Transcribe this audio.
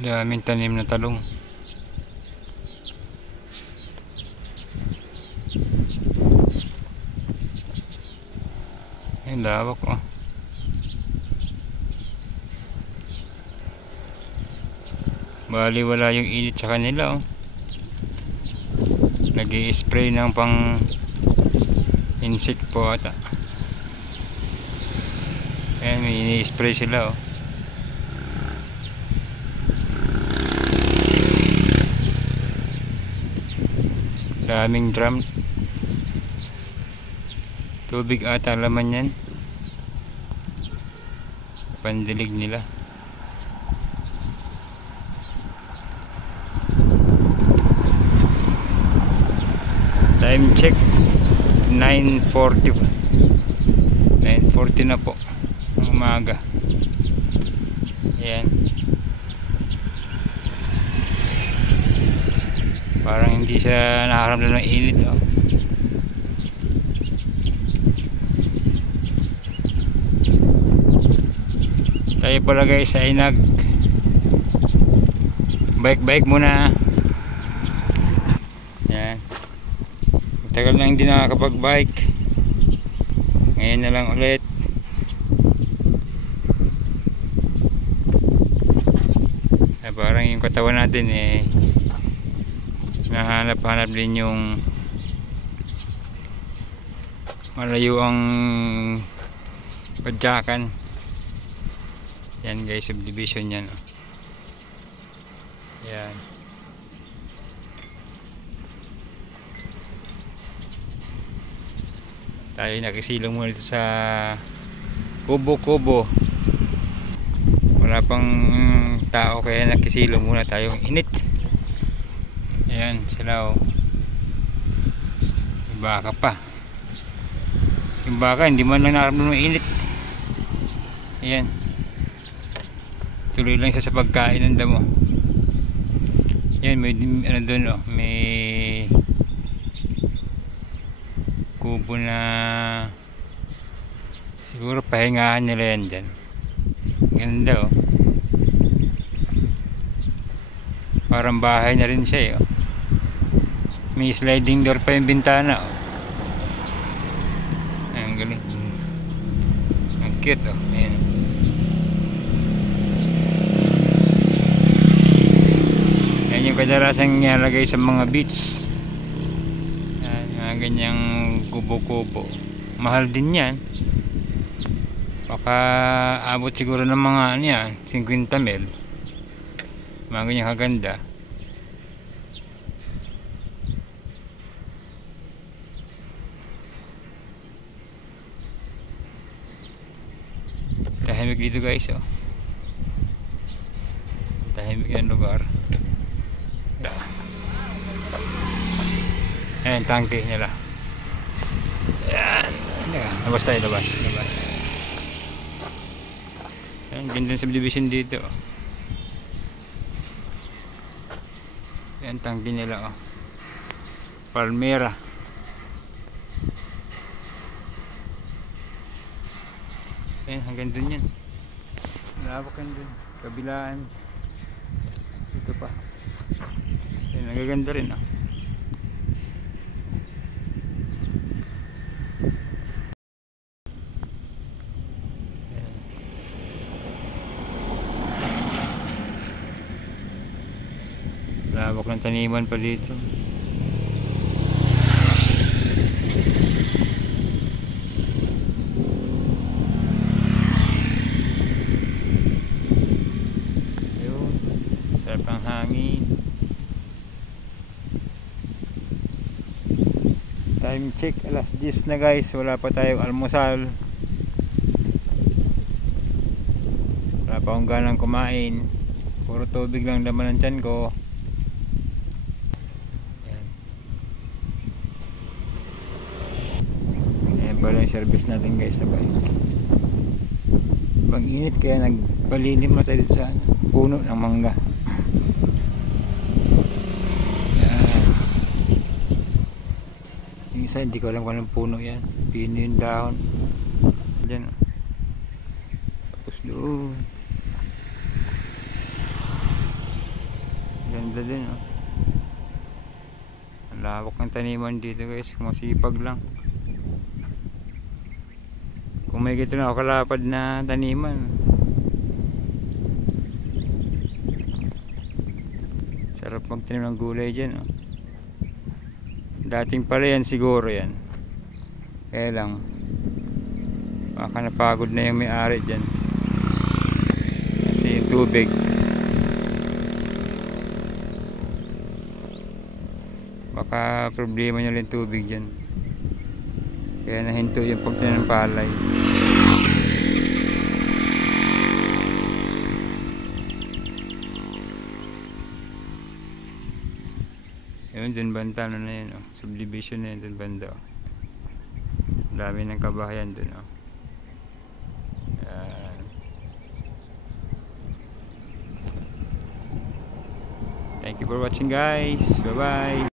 Daming tanim na talong. Ang lawak oh. Bali wala yung init sa kanila oh. Nag-i-spray ng pang insect po ata. Ayan, may ini-spray sila oh. Daming drum. Tubig ata laman yan. Pandilig nila. Time check 9:40 na po ng umaga. Ayan. Parang hindi siya nakaramdam ng init oh. Tayo pala guys ay nag bike muna. Yan. Tagal na hindi nakakapag bike. Ngayon na lang ulit. Parang yung katawan natin eh nahanap-hanap din yung malayo ang padyakan. Yan guys, subdivision yan oh. Yan. Tayo nakisilong muna dito sa kubo. Wala pang tao kaya nakisilong muna tayong init. Ayan sila oh. Yung baka pa. Yung baka hindi man lang nakaramdam ng init. Ayan. Tuloy lang siya sa pagkain ng damo. Ayan, may ano doon oh, may kubo na siguro pahingahan nila yan dyan. Ganda oh. Parang bahay na rin siya eh oh. May sliding door pa yung bintana oh. Ang galing. Ang cute oh. Ayan. Ayan yung kadalasang nilalagay sa mga beach. Ayan, mga ganyang kubo-kubo. Mahal din yan. Baka abot siguro ng mga ano yan, 50 mil. Mga ganyang kaganda. Tahimik dito guys oh. Tahimik yung lugar. Ayan, tangke nila. Ayan. Labas tayo, labas. Ayan, ganda sa subdivision dito oh. Ayan, tangke nila oh. Palmera. Ayan, hanggang dun yan. Lawakan dun. Kabilaan. Dito pa. Ayan, nagaganda rin oh. Lawak ng taniman pa dito. Ayun, sarap ang hangin. Time check, alas 10 na guys. Wala pa tayong almusal. Wala pa akong ganang kumain. Puro tubig lang laman ng tiyan ko. Pala yung service natin guys sa bike. Pang init kaya nagpalilim na tayo sa puno ng mangga. Yan. Yung isa hindi ko alam kung anong puno yan. Pino yung dahon. Diyan. Tapos doon. dun, oh. Ang lawak ng taniman dito guys, masipag lang. Kung may gito na kalapad na taniman, sarap magtanim ng gulay dyan, oh. Dating pala yan siguro yan, kaya lang baka napagod na yung may-ari dyan kasi yung tubig, baka problema nyo yung tubig dyan, kaya nahinto yung pagtanim ng palay. Yun, dun banda na yun, oh. Subdivision na yun dun banda, oh. Dami ng kabahayan dun, oh. Yan. Thank you for watching guys, bye bye.